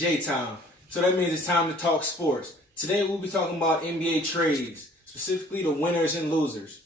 JayTime. So that means it's time to talk sports. Today we'll be talking about NBA trades, specifically the winners and losers.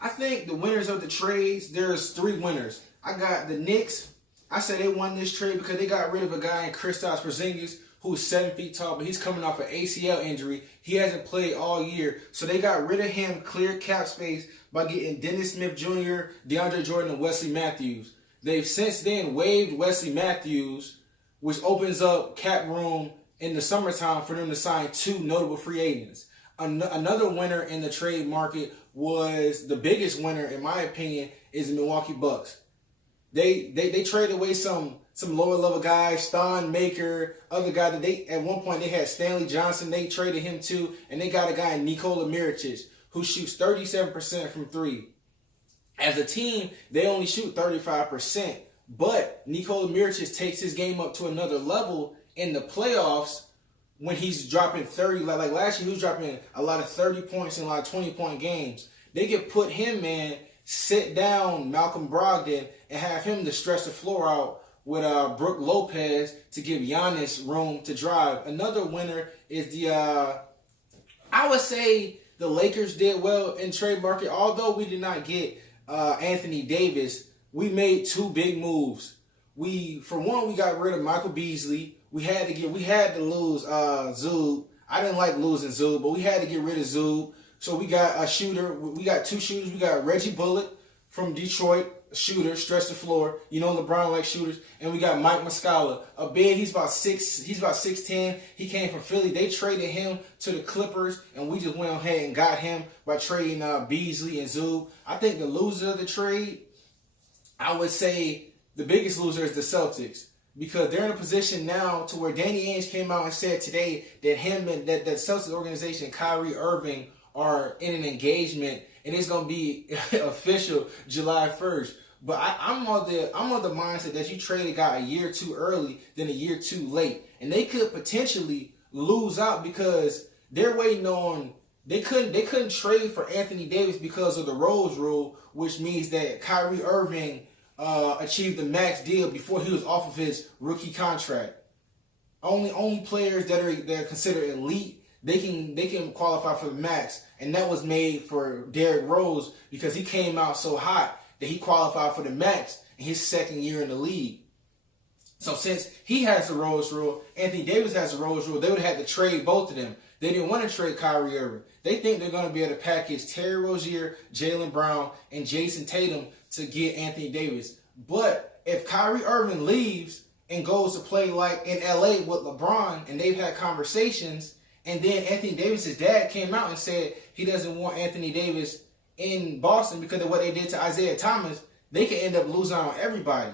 I think the winners of the trades, there's three winners. I got the Knicks. I said they won this trade because they got rid of a guy in Kristaps Porzingis who's 7 feet tall, but he's coming off an ACL injury. He hasn't played all year, so they got rid of him, cleared cap space by getting Dennis Smith Jr., DeAndre Jordan, and Wesley Matthews. They've since then waived Wesley Matthews, which opens up cap room in the summertime for them to sign two notable free agents. Another winner in the trade market was the biggest winner, in my opinion, is the Milwaukee Bucks. They traded away some lower level guys, Thon Maker, other guy that they at one point they had Stanley Johnson. They traded him too, and they got a guy Nikola Mirotic who shoots 37% from three. As a team, they only shoot 35%, but Nikola Mirotic takes his game up to another level in the playoffs when he's dropping 30. Like last year, he was dropping a lot of 30 points in a lot of 20-point games. They could put him, man, sit down Malcolm Brogdon and have him to stretch the floor out with Brook Lopez to give Giannis room to drive. Another winner is I would say the Lakers did well in trade market. Although we did not get Anthony Davis, we made two big moves. For one, we got rid of Michael Beasley. We had to lose Zub. I didn't like losing Zub, but we had to get rid of Zub. So we got a shooter. We got two shooters. We got Reggie Bullock from Detroit, a shooter, stretch the floor. You know LeBron likes shooters. And we got Mike Muscala, a big. He's about 6'10". He came from Philly. They traded him to the Clippers, and we just went ahead and got him by trading Beasley and Zub. I think the loser of the trade, I would say the biggest loser is the Celtics, because they're in a position now to where Danny Ainge came out and said today that him and that Celtics organization, Kyrie Irving, are in an engagement, and it's gonna be official July 1st. But I'm on the mindset that you trade a guy a year too early than a year too late, and they could potentially lose out because they're waiting on. They couldn't trade for Anthony Davis because of the Rose Rule, which means that Kyrie Irving achieved the max deal before he was off of his rookie contract. Only players that are considered elite, they can qualify for the max, and that was made for Derrick Rose because he came out so hot that he qualified for the max in his second year in the league. So since he has the Rose Rule, Anthony Davis has the Rose Rule, they would have had to trade both of them. They didn't want to trade Kyrie Irving. They think they're going to be able to package Terry Rozier, Jaylen Brown, and Jason Tatum to get Anthony Davis. But if Kyrie Irving leaves and goes to play like in LA with LeBron, and they've had conversations, and then Anthony Davis's dad came out and said he doesn't want Anthony Davis in Boston because of what they did to Isaiah Thomas, they could end up losing on everybody.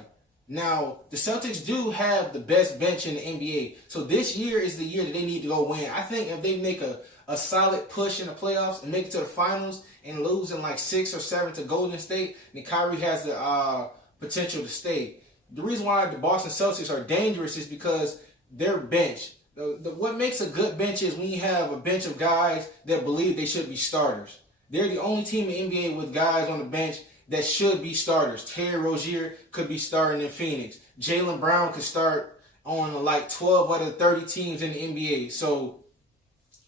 Now, the Celtics do have the best bench in the NBA. So this year is the year that they need to go win. I think if they make a solid push in the playoffs and make it to the finals and lose in like 6 or 7 to Golden State, then Kyrie has the potential to stay. The reason why the Boston Celtics are dangerous is because their bench. What makes a good bench is when you have a bench of guys that believe they should be starters. They're the only team in the NBA with guys on the bench that should be starters. Terry Rozier could be starting in Phoenix. Jaylen Brown could start on like 12 out of 30 teams in the NBA. So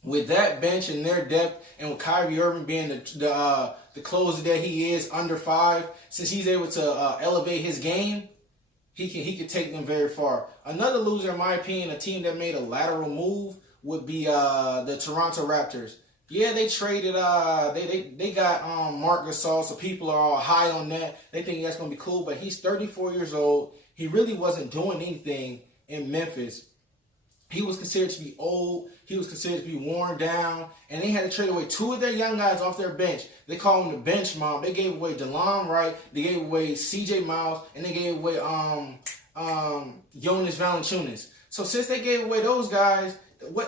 with that bench and their depth, and with Kyrie Irving being the closer that he is under 5, since he's able to elevate his game, he can take them very far. Another loser, in my opinion, a team that made a lateral move would be the Toronto Raptors. Yeah, they traded. They got Marc Gasol, so people are all high on that. They think that's gonna be cool, but he's 34 years old. He really wasn't doing anything in Memphis. He was considered to be old. He was considered to be worn down, and they had to trade away 2 of their young guys off their bench. They call him the bench mom. They gave away DeLon Wright. They gave away C.J. Miles, and they gave away Jonas Valanciunas. So since they gave away those guys,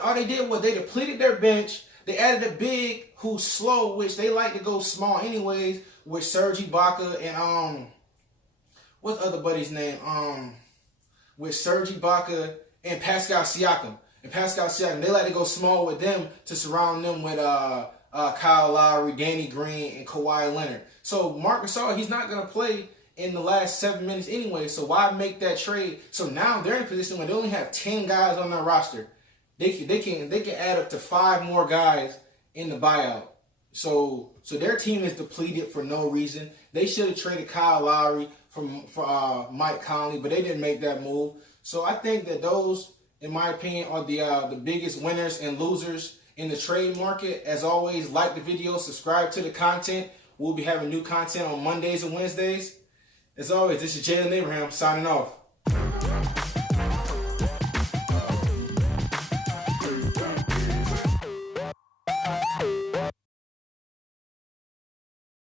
all they did was they depleted their bench. They added a big who's slow, which they like to go small anyways, with Serge Ibaka and what's the other buddy's name? With Serge Ibaka and Pascal Siakam. And Pascal Siakam, they like to go small with them to surround them with Kyle Lowry, Danny Green, and Kawhi Leonard. So Marc Gasol, he's not going to play in the last 7 minutes anyway. So why make that trade? So now they're in a position where they only have 10 guys on their roster. They can add up to 5 more guys in the buyout. So their team is depleted for no reason. They should have traded Kyle Lowry for Mike Conley, but they didn't make that move. So I think that those, in my opinion, are the biggest winners and losers in the trade market. As always, like the video, subscribe to the content. We'll be having new content on Mondays and Wednesdays. As always, this is Jalen Abraham signing off.